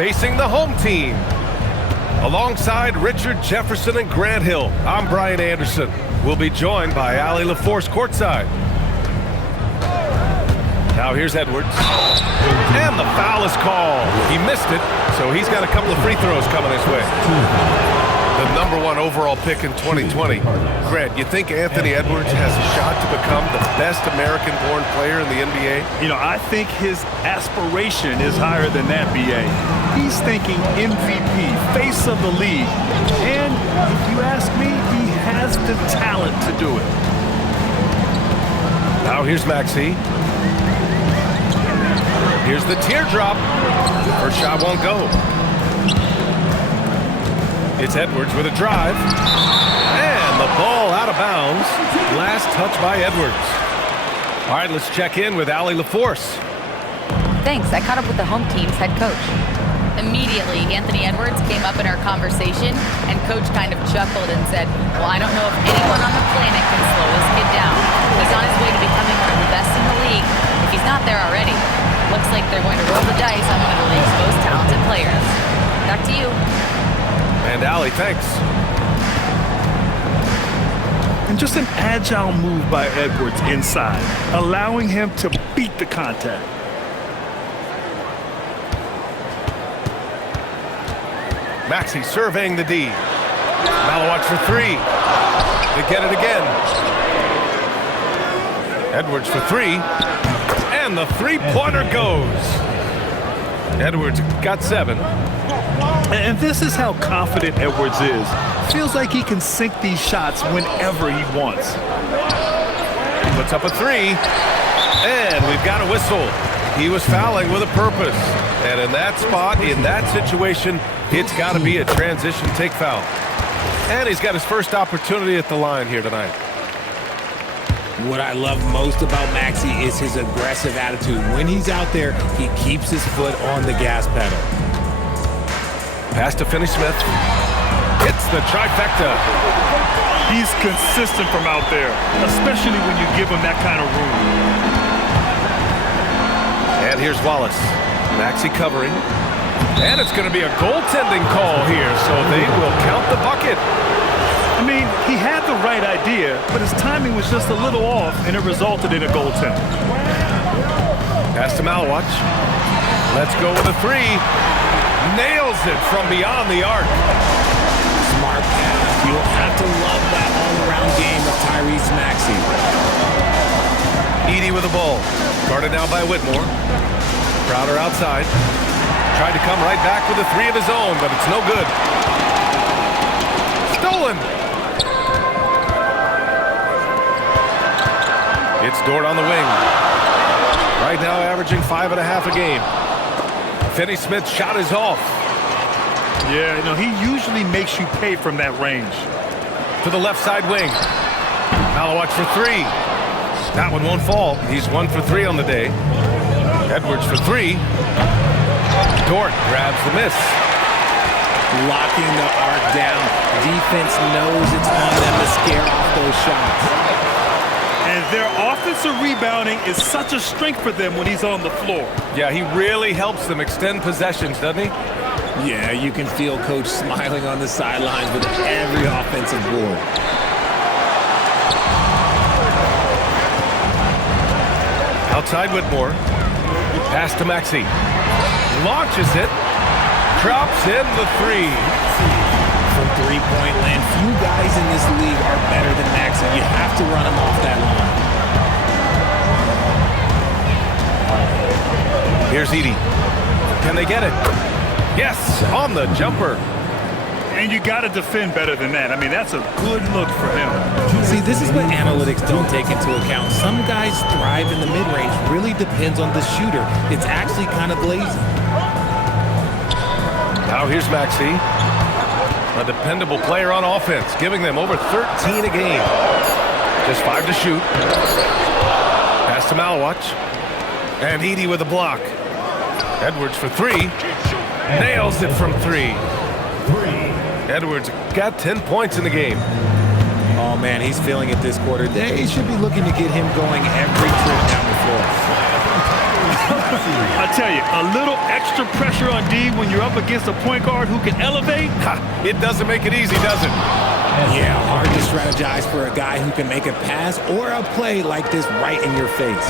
facing the home team. Alongside Richard Jefferson and Grant Hill, I'm Brian Anderson. We'll be joined by Allie LaForce courtside. Now here's Edwards. And the foul is called. He missed it, so he's got a couple of free throws coming his way. The #1 overall pick in 2020. Grant, you think Anthony Edwards has a shot to become the best American-born player in the NBA? You know, I think his aspiration is higher than that, B.A. He's thinking MVP, face of the league. And if you ask me, he has the talent to do it. Now here's Maxey. Here's the teardrop. First shot won't go. It's Edwards with a drive. And the ball out of bounds. Last touch by Edwards. All right, let's check in with Allie LaForce. Thanks. I caught up with the home team's head coach. Immediately, Anthony Edwards came up in our conversation, and Coach kind of chuckled and said, well, I don't know if anyone on the planet can slow this kid down. He's on his way to becoming one of the best in the league. If he's not there already, looks like they're going to roll the dice on one of the league's most talented players. Back to you. And Allie, thanks. And just an agile move by Edwards inside, allowing him to beat the contact. Maxey surveying the D. Malawatch for three. They get it again. Edwards for three. And the three-pointer goes. Edwards got 7. And this is how confident Edwards is. Feels like he can sink these shots whenever he wants. Puts up a 3. And we've got a whistle. He was fouling with a purpose. And in that spot, in that situation, it's got to be a transition take foul. And he's got his first opportunity at the line here tonight. What I love most about Maxey is his aggressive attitude. When he's out there, he keeps his foot on the gas pedal. Pass to Finney-Smith. Hits the trifecta. He's consistent from out there, especially when you give him that kind of room. And here's Wallace. Maxey covering. And it's going to be a goaltending call here, so they will count the bucket. I mean, he had the right idea, but his timing was just a little off, and it resulted in a goaltend. Pass to Malawatch. Let's go with a 3. Nails it from beyond the arc. Smart pass. You'll have to love that all-around game of Tyrese Maxey. Edey with the ball. Guarded now by Whitmore. Crowder outside. Tried to come right back with a 3 of his own, but it's no good. Stolen. It's Dort on the wing. Right now averaging 5.5 a game. Finney-Smith's shot is off. Yeah, you know, he usually makes you pay from that range. To the left side wing. Malawatch for 3. That one won't fall. He's 1 for 3 on the day. Edwards for 3. Dort grabs the miss. Locking the arc down. Defense knows it's on them to scare off those shots. And their offensive rebounding is such a strength for them when he's on the floor. Yeah, he really helps them extend possessions, doesn't he? Yeah, you can feel Coach smiling on the sidelines with every offensive board. Outside Whitmore. Pass to Maxey. Launches it. Drops in the 3. From three-point land, few guys in this league are better than Maxey. You have to run him off that line. Here's Edey. Can they get it? Yes, on the jumper. And you got to defend better than that. I mean, that's a good look for him. See, this is what analytics don't take into account. Some guys thrive in the mid-range. Really depends on the shooter. It's actually kind of lazy. Now here's Maxey. A dependable player on offense, giving them over 13 a game. Just 5 to shoot. Pass to Malawatch. And Edey with a block. Edwards for 3. Nails it from 3. Edwards got 10 points in the game. Oh, man, he's feeling it this quarter. They should be looking to get him going every trip down the floor. I tell you, a little extra pressure on D when you're up against a point guard who can elevate. It doesn't make it easy, does it? Yeah, hard to strategize for a guy who can make a pass or a play like this right in your face.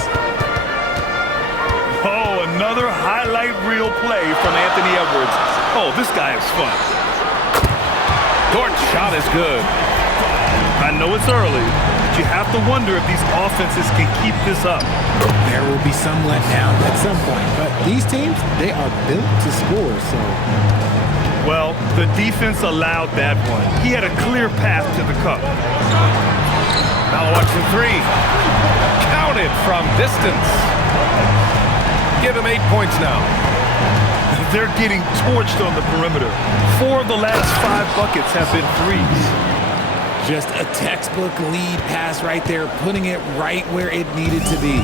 Oh, another highlight reel play from Anthony Edwards. Oh, this guy is fun. Dort's shot is good. I know it's early, but you have to wonder if these offenses can keep this up. There will be some letdown at some point, but these teams, they are built to score, so... Well, the defense allowed that one. He had a clear path to the cup. Malawat from three. Counted from distance. Give him 8 points now. They're getting torched on the perimeter. 4 of the last 5 buckets have been threes. Just a textbook lead pass right there, putting it right where it needed to be.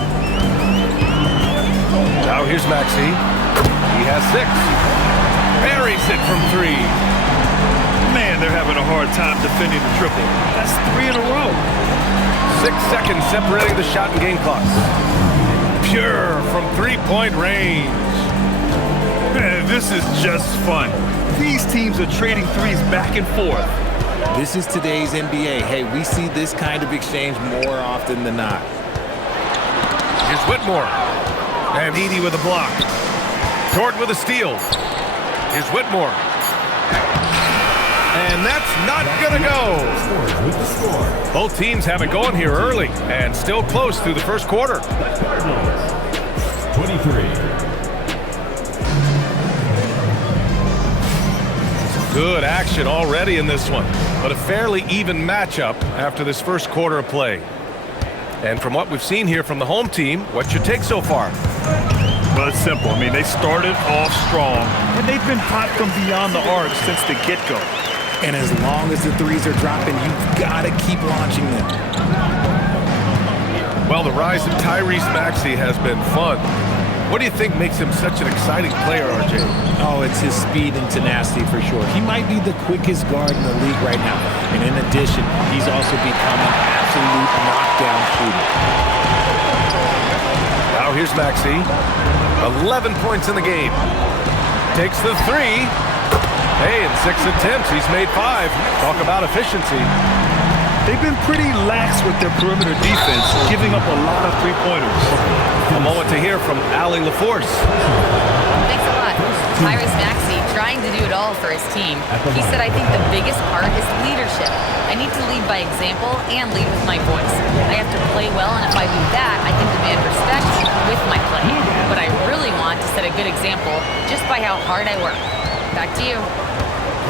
Now here's Maxey. He has 6. Buries it from 3. Man, they're having a hard time defending the triple. That's 3 in a row. 6 seconds separating the shot and game clock. Pure from 3-point range. Man, this is just fun. These teams are trading threes back and forth. This is today's NBA. Hey, we see this kind of exchange more often than not. Here's Whitmore. And Edey with a block. Dort with a steal. Here's Whitmore. And that's not going to go. Both teams have it going here early and still close through the first quarter. 23. Good action already in this one, but a fairly even matchup after this first quarter of play. And from what we've seen here from the home team, what's your take so far? Well, it's simple. I mean, they started off strong, and they've been hot from beyond the arc since the get-go. And as long as the threes are dropping, you've got to keep launching them. Well, the rise of Tyrese Maxey has been fun. What do you think makes him such an exciting player, RJ? Oh, it's his speed and tenacity for sure. He might be the quickest guard in the league right now. And in addition, he's also become an absolute knockdown shooter. Now here's Maxey. 11 points in the game. Takes the 3. Hey, in 6 attempts, he's made 5. Talk about efficiency. They've been pretty lax with their perimeter defense, giving up a lot of three-pointers. A moment to hear from Allie LaForce. Thanks a lot. Tyrese Maxey trying to do it all for his team. He said, I think the biggest part is leadership. I need to lead by example and lead with my voice. I have to play well, and if I do that, I can demand respect with my play. But I really want to set a good example just by how hard I work. Back to you.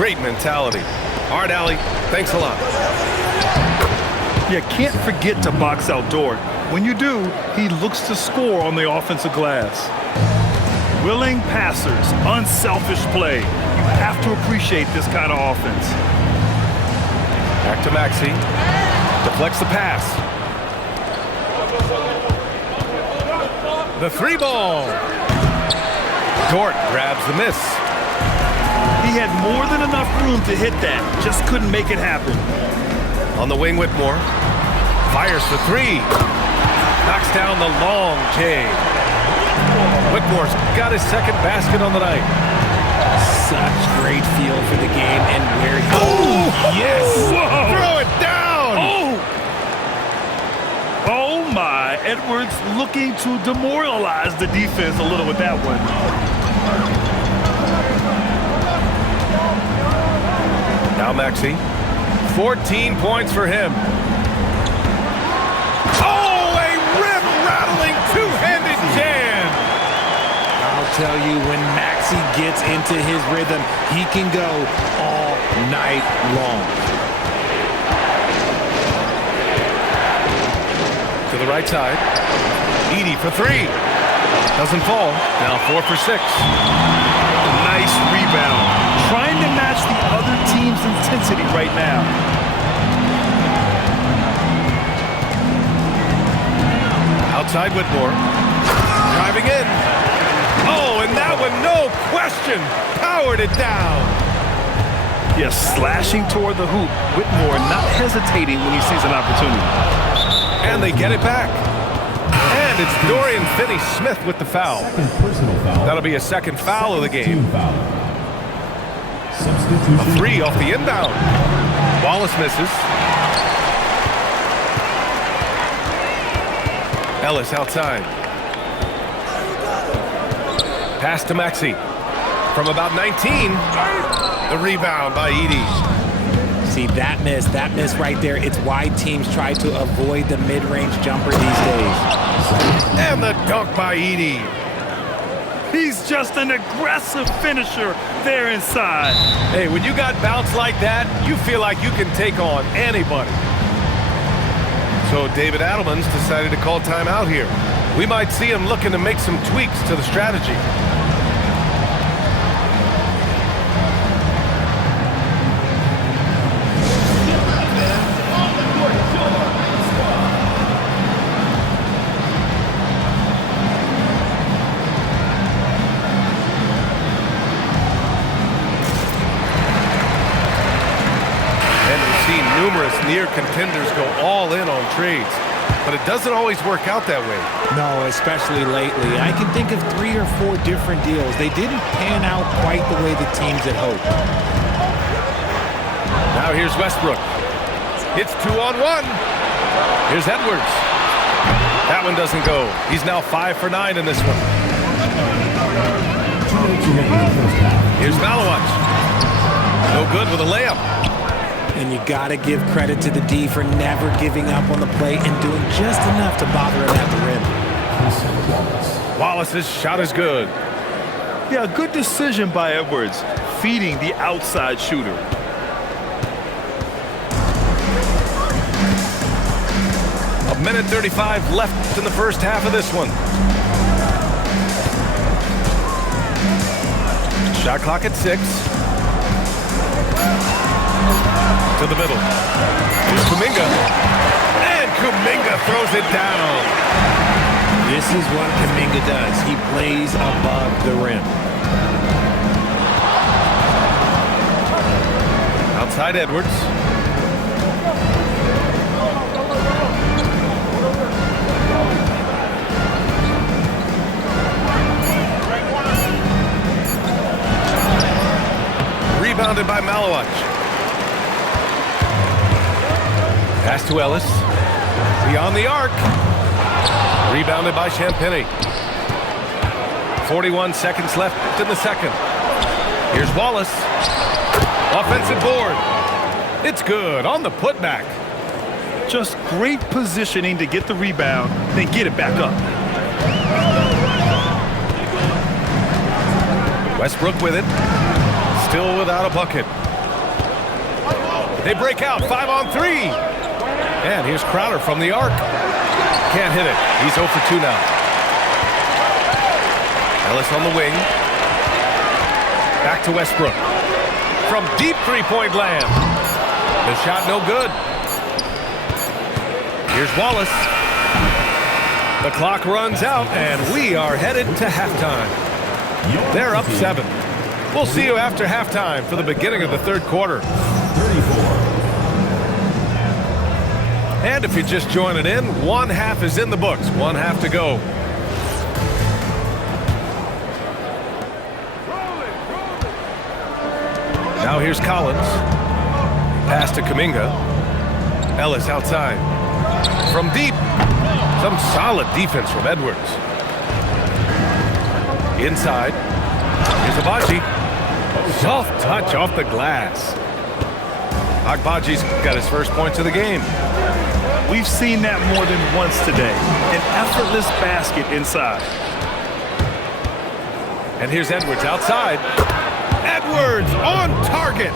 Great mentality. All right, Allie, thanks a lot. You can't forget to box out Dort. When you do, he looks to score on the offensive glass. Willing passers, unselfish play. You have to appreciate this kind of offense. Back to Maxey. Deflects the pass. The 3 ball. Dort grabs the miss. He had more than enough room to hit that, just couldn't make it happen. On the wing, Whitmore. Fires for 3. Knocks down the long J. Whitmore's got his second basket on the night. Such great feel for the game and where he... Oh, yes! Whoa. Throw it down! Oh my, Edwards looking to demoralize the defense a little with that one. Now Maxey. 14 points for him. Oh, a rim-rattling two-handed jam! I'll tell you, when Maxey gets into his rhythm, he can go all night long. To the right side. Edey for 3. Doesn't fall. Now 4 for 6. Nice rebound. Trying to match the other team's intensity right now. Outside Whitmore. Driving in. Oh, and that one, no question, powered it down. Yes, slashing toward the hoop. Whitmore not hesitating when he sees an opportunity. And they get it back. And And it's Dorian Finney-Smith with the foul. Second personal foul. That'll be a second foul of the game. Team foul. Substitution. A three off the inbound. Wallace misses. Ellis outside. Pass to Maxey. From about 19. The rebound by Edey. See, that miss right there, it's why teams try to avoid the mid-range jumper these days. And the dunk by Edey. He's just an aggressive finisher there inside. Hey, when you got bounce like that, you feel like you can take on anybody. So David Adelman's decided to call timeout here. We might see him looking to make some tweaks to the strategy. Numerous near contenders go all in on trades, but it doesn't always work out that way. No, especially lately. I can think of 3 or 4 different deals. They didn't pan out quite the way the teams had hoped. Now here's Westbrook. It's 2-on-1. Here's Edwards. That one doesn't go. He's now 5 for 9 in this one. Here's Malawach. No good with a layup. And you got to give credit to the D for never giving up on the play and doing just enough to bother him at the rim. Wallace's shot is good. Yeah, good decision by Edwards, feeding the outside shooter. A minute 35 left in the first half of this one. Shot clock at 6. To the middle. Here's Kuminga. And Kuminga throws it down. This is what Kuminga does. He plays above the rim. Outside Edwards. Rebounded by Malawach. Pass to Ellis. Beyond the arc. Rebounded by Champagnie. 41 seconds left in the second. Here's Wallace. Offensive board. It's good on the putback. Just great positioning to get the rebound, then get it back up. Westbrook with it. Still without a bucket. They break out 5-on-3. And here's Crowder from the arc. Can't hit it. He's 0 for 2 now. Ellis on the wing. Back to Westbrook. From deep three-point land. The shot no good. Here's Wallace. The clock runs out, and we are headed to halftime. They're up 7. We'll see you after halftime for the beginning of the third quarter. 34. And if you're just joining in, one half is in the books. One half to go. Now here's Collins. Pass to Kuminga. Ellis outside. From deep. Some solid defense from Edwards. Inside. Here's Agbaji. Soft touch off the glass. Agbaji's got his first points of the game. We've seen that more than once today. An effortless basket inside. And here's Edwards outside. Edwards on target.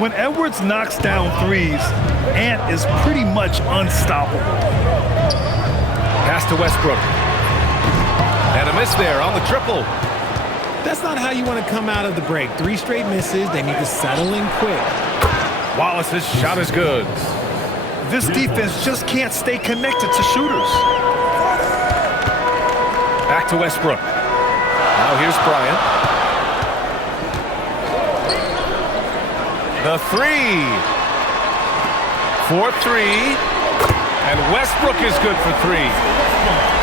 When Edwards knocks down threes, Ant is pretty much unstoppable. Pass to Westbrook. And a miss there on the triple. That's not how you want to come out of the break. 3 straight misses. They need to settle in quick. Wallace's shot is good. This defense just can't stay connected to shooters. Back to Westbrook. Now here's Bryant. The 3. For 3. And Westbrook is good for 3.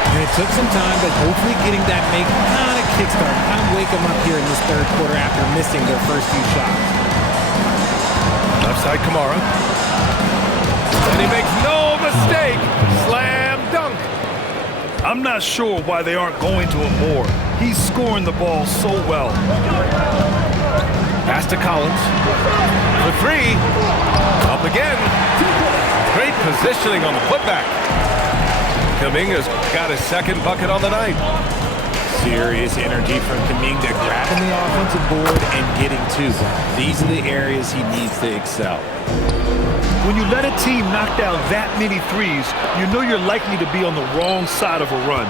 And it took some time, but hopefully getting that kind of kickstart. Kind of wake them up here in this third quarter after missing their first few shots. Left side Kamara. And he makes no mistake. Slam dunk. I'm not sure why they aren't going to him more. He's scoring the ball so well. Pass to Collins. For three. Up again. Great positioning on the putback. Kuminga's got his second bucket on the night. Serious energy from Kuminga, grabbing the offensive board and getting two. These are the areas he needs to excel. When you let a team knock down that many threes, you know you're likely to be on the wrong side of a run.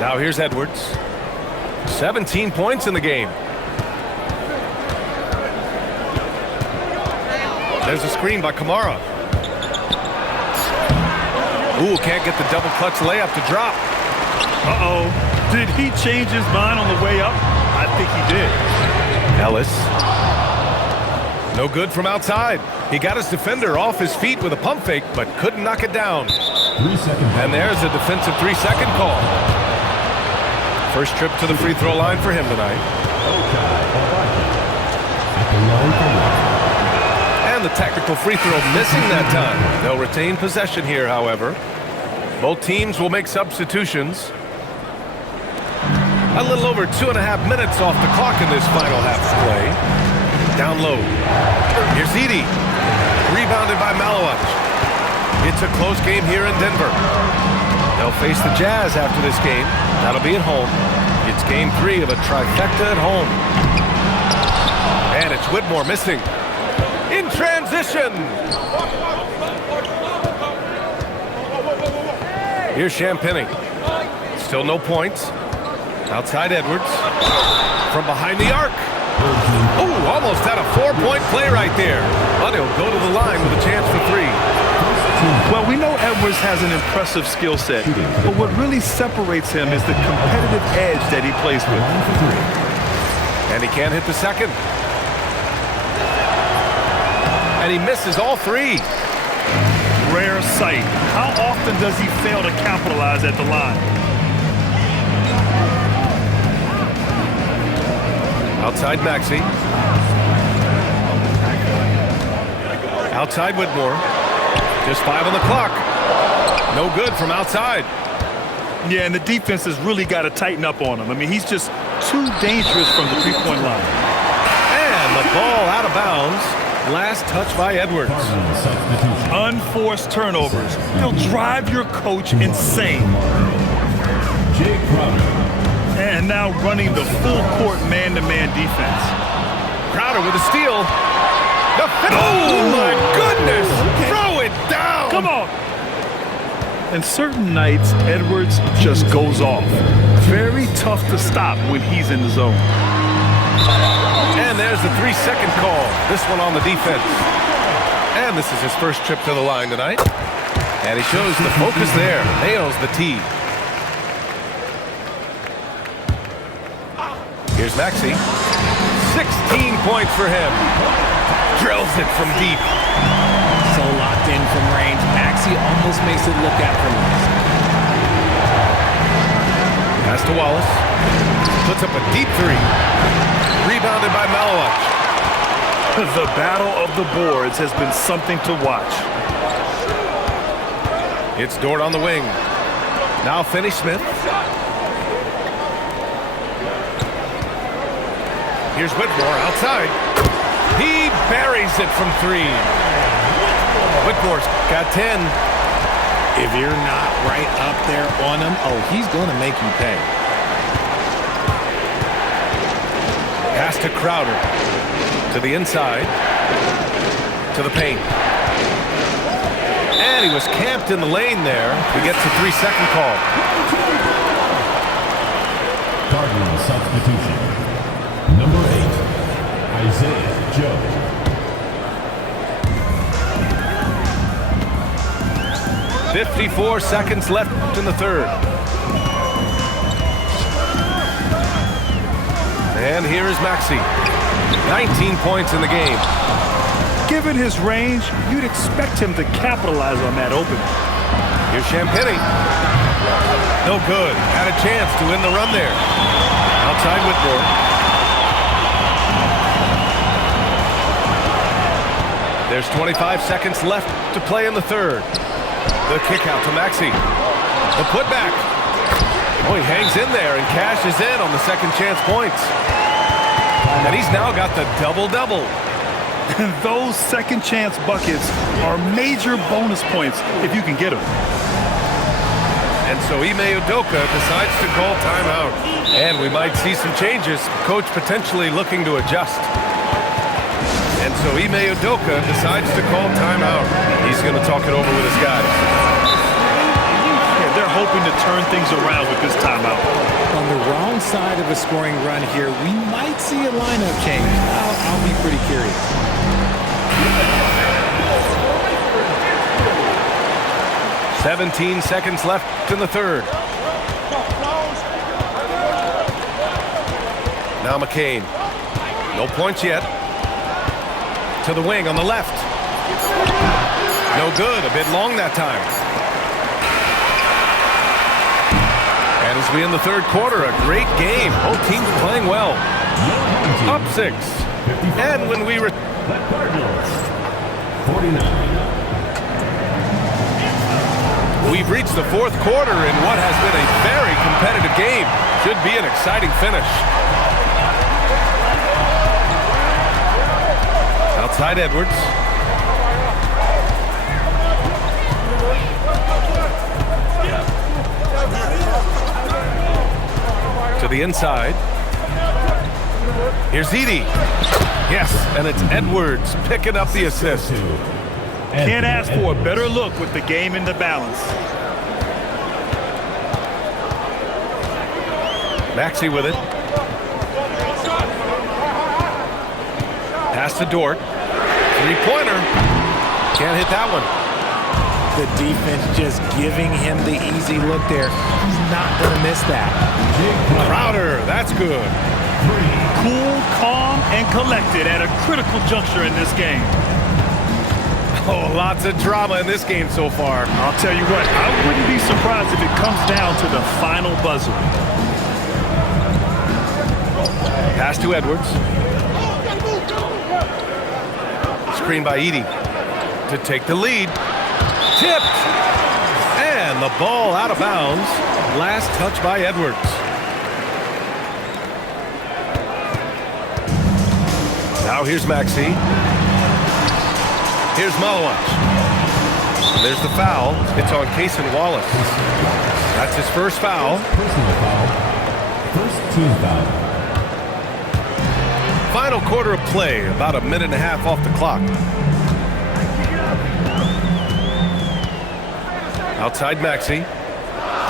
Now here's Edwards. 17 points in the game. There's a screen by Kamara. Ooh, can't get the double clutch layup to drop. Uh-oh. Did he change his mind on the way up? I think he did. Ellis. No good from outside. He got his defender off his feet with a pump fake, but couldn't knock it down. 3 seconds. And there's a defensive 3-second call. First trip to the free throw line for him tonight. At the line for one. And the technical free throw missing that time. They'll retain possession here, however. Both teams will make substitutions. A little over 2.5 minutes off the clock in this final half of play. Down low. Here's Edey. Rebounded by Malawach. It's a close game here in Denver. They'll face the Jazz after this game. That'll be at home. It's game 3 of a trifecta at home. And it's Whitmore missing. In transition. Here's Champagny. Still no points. Outside Edwards. From behind the arc. Ooh, almost had a 4-point play right there. But he'll go to the line with a chance for 3. Well, we know Edwards has an impressive skill set, but what really separates him is the competitive edge that he plays with. And he can't hit the second. And he misses all 3. Rare sight. How often does he fail to capitalize at the line? Outside Maxey. Outside Whitmore. Just 5 on the clock. No good from outside. Yeah, and the defense has really got to tighten up on him. I mean, he's just too dangerous from the three-point line. And the ball out of bounds. Last touch by Edwards. Unforced turnovers. They'll drive your coach insane. Jay Crowder. And now running the full-court man-to-man defense. Crowder with a steal. Oh, my goodness! Throw it down! Come on! And certain nights, Edwards just goes off. Very tough to stop when he's in the zone. And there's the 3-second call. This one on the defense. And this is his first trip to the line tonight. And he shows the focus there. Nails the tee. Here's Maxey. 16 points for him. Drills it from deep. So locked in from range. Maxey almost makes it look effortless. Pass to Wallace. Puts up a deep 3. Rebounded by Malawach. The battle of the boards has been something to watch. It's Dort on the wing. Now Finney-Smith. Here's Whitmore outside. He buries it from 3. Whitmore's got 10. If you're not right up there on him, oh, he's going to make you pay. Pass to Crowder. To the inside. To the paint. And he was camped in the lane there. He gets a 3-second call. Cardinal substitution. Number 8, Isaiah Joe. .54 seconds left in the third. And here is Maxey. 19 points in the game. Given his range, you'd expect him to capitalize on that opening. Here's Champagny. No good. Had a chance to win the run there. Outside Whitmore. There's 25 seconds left to play in the third. The kick out to Maxey. The putback. Oh, he hangs in there and cashes in on the second chance points. And he's now got the double-double. Those second chance buckets are major bonus points if you can get them. And so Ime Udoka decides to call timeout. And we might see some changes. Coach potentially looking to adjust. And so Ime Udoka decides to call timeout. He's going to talk it over with his guys. Yeah, they're hoping to turn things around with this timeout. On the wrong side of a scoring run here, we might see a lineup change. I'll be pretty curious. 17 seconds left in the third. Now McCain. No points yet. To the wing on the left. No good. A bit long that time. And as we in the third quarter, a great game. Both teams playing well. Up 6. And when we... The Cardinals, 49. We've reached the fourth quarter in what has been a very competitive game. Should be an exciting finish. Outside Edwards. To the inside. Here's Edey. Yes, and it's Edwards picking up the assist. Can't ask for a better look with the game in the balance. Maxey with it. Pass to Dort. Three-pointer. Can't hit that one. The defense just giving him the easy look there. He's not going to miss that. Crowder, that's good. Cool, calm, and collected at a critical juncture in this game. Oh, lots of drama in this game so far. I'll tell you what, I wouldn't be surprised if it comes down to the final buzzer. Pass to Edwards. Screen by Edey to take the lead. Tipped. And the ball out of bounds. Last touch by Edwards. Now here's Maxey. Here's Malawach. There's the foul. It's on Cason Wallace. That's his first foul. Personal foul. First team foul. Final quarter of play, about a minute and a half off the clock. Outside Maxey.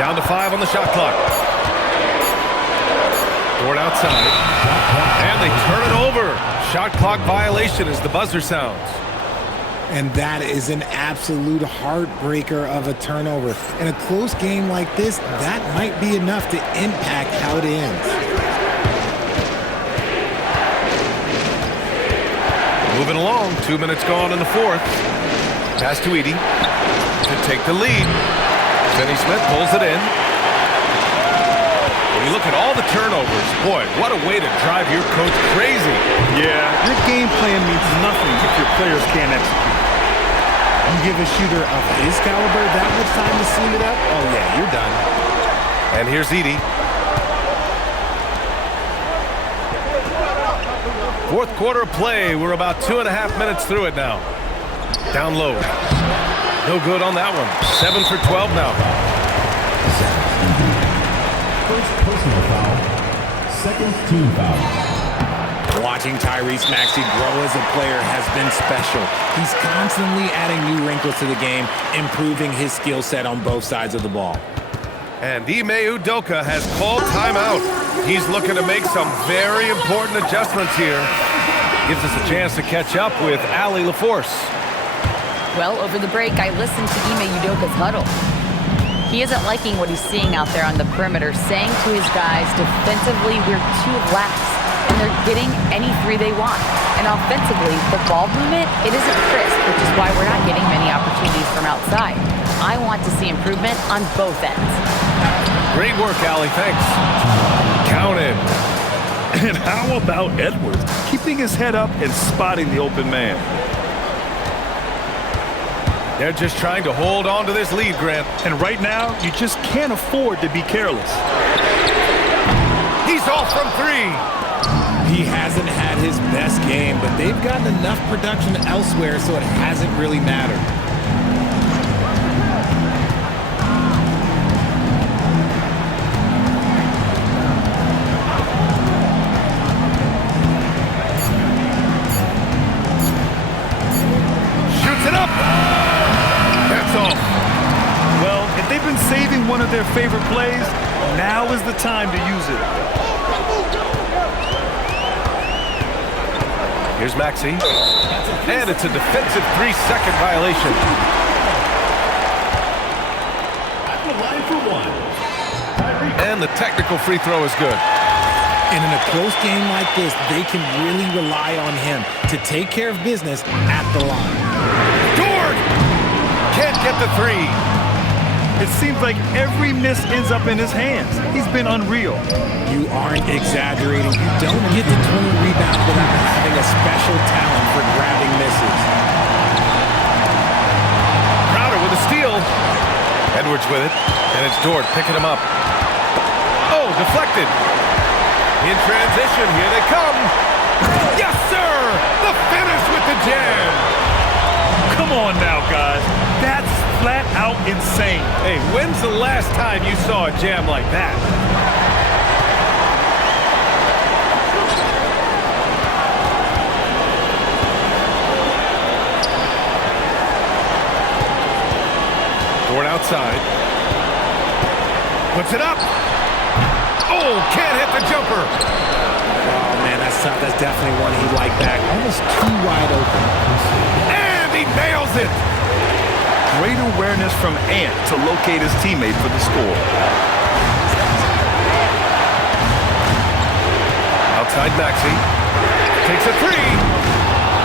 Down to 5 on the shot clock. Dort outside. And they turn it over. Shot clock violation as the buzzer sounds. And that is an absolute heartbreaker of a turnover. In a close game like this, that might be enough to impact how it ends. Moving along, 2 minutes gone in the fourth. Pass to Edey to take the lead. Finney Smith pulls it in. When you look at all the turnovers, boy, what a way to drive your coach crazy. Yeah, your game plan means nothing if your players can't execute. You give a shooter of his caliber that much time to seal it up, oh yeah, you're done. And here's Edey. Fourth quarter of play. We're about 2.5 minutes through it now. Down low. No good on that one. 7 for 12 now. First personal foul. Second team foul. Watching Tyrese Maxey grow as a player has been special. He's constantly adding new wrinkles to the game, improving his skill set on both sides of the ball. And Ime Udoka has called timeout. He's looking to make some very important adjustments here. Gives us a chance to catch up with Allie LaForce. Well, over the break, I listened to Ime Udoka's huddle. He isn't liking what he's seeing out there on the perimeter, saying to his guys, defensively, we're too lax, and they're getting any three they want. And offensively, the ball movement, it isn't crisp, which is why we're not getting many opportunities from outside. I want to see improvement on both ends. Great work, Allie. Thanks. Counted. And how about Edwards? Keeping his head up and spotting the open man. They're just trying to hold on to this lead, Grant. And right now, you just can't afford to be careless. He's off from three. He hasn't had his best game, but they've gotten enough production elsewhere, so it hasn't really mattered. Shoots it up. That's off. Well, if they've been saving one of their favorite plays, now is the time to use it. Here's Maxey. And it's a defensive 3-second violation. At the line for one. And the technical free throw is good. And in a close game like this, they can really rely on him to take care of business at the line. Dort! Can't get the three. It seems like every miss ends up in his hands. He's been unreal. You aren't exaggerating. You don't get to 20 rebounds without having a special talent for grabbing misses. Crowder with a steal. Edwards with it. And it's Dort picking him up. Oh, deflected. In transition, here they come. Yes, sir! The finish with the jam. Come on now, guys. That's flat out insane. Hey, when's the last time you saw a jam like that? Dort outside. Puts it up. Oh, can't hit the jumper. Oh, man, that's tough. That's definitely one he'd like back. Almost too wide open. And he nails it. Great awareness from Ant to locate his teammate for the score. Outside Maxey. Takes a three.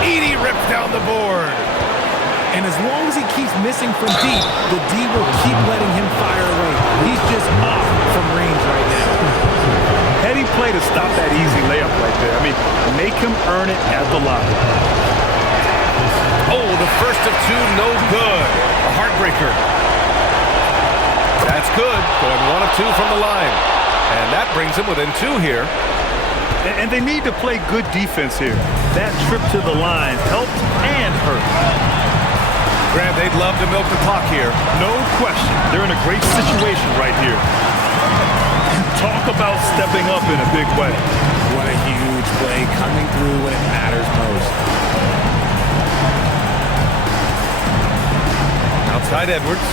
Edey rips down the board. And as long as he keeps missing from deep, the D will keep letting him fire away. He's just off from range right now. Heady play to stop that easy layup right there. I mean, make him earn it at the line. Oh, the first of two, no good. A heartbreaker. That's good. Going 1 of 2 from the line. And that brings him within 2 here. And they need to play good defense here. That trip to the line helped and hurt. Grant, they'd love to milk the clock here. No question. They're in a great situation right here. Talk about stepping up in a big way. What a huge play coming through when it matters most. Outside Edwards.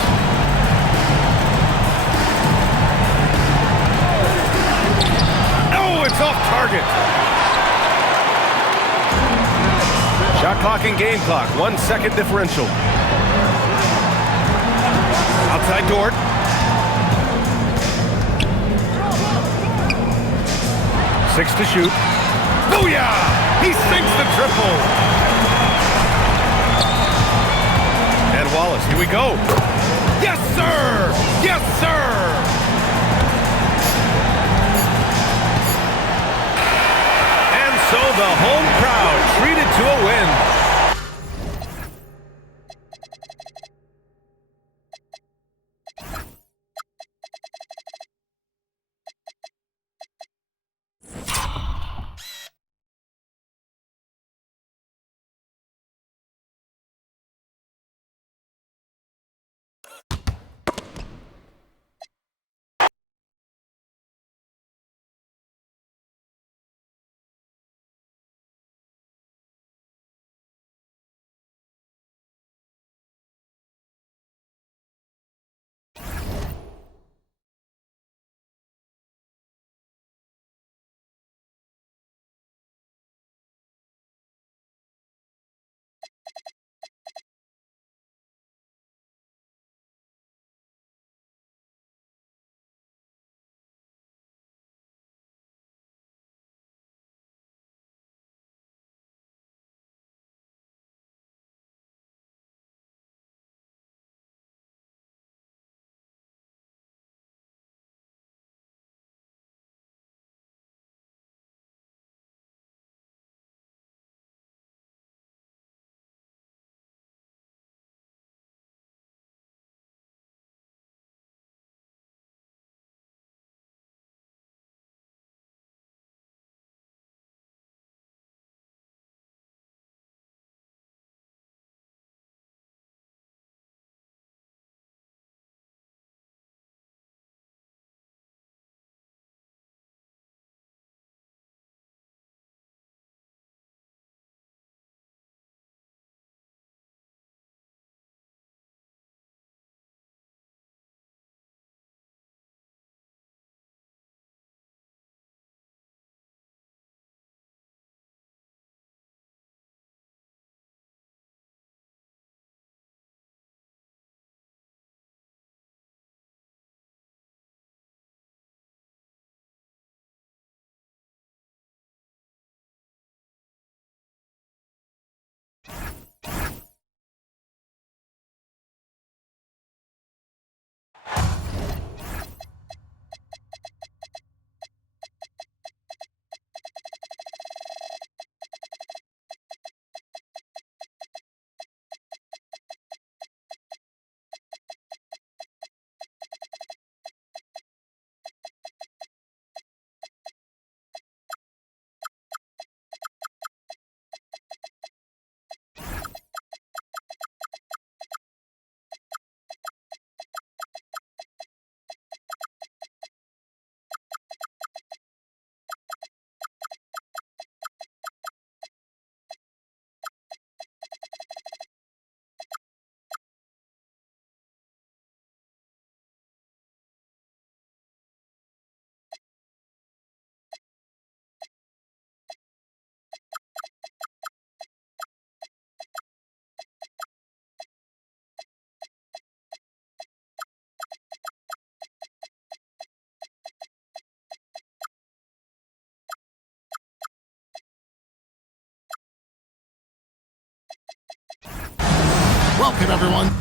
Oh, it's off target. Shot clock and game clock. 1 second differential. Outside Dort. Six to shoot. Booyah! He sinks the triple. And Wallace, here we go. Yes, sir! Yes, sir! And so the home crowd treated to a win. welcome, everyone.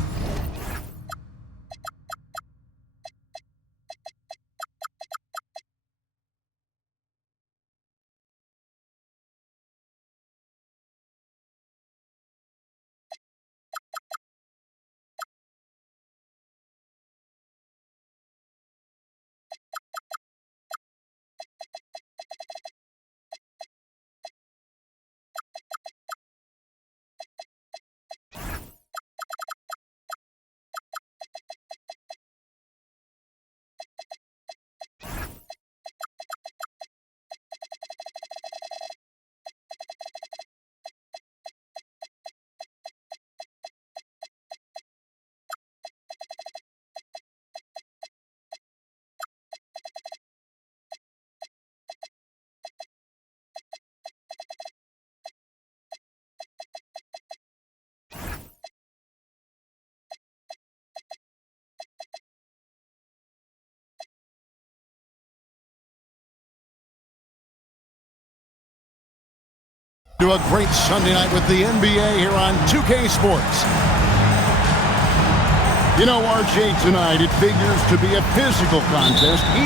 To a great Sunday night with the NBA here on 2K Sports. You know, RJ, tonight it figures to be a physical contest.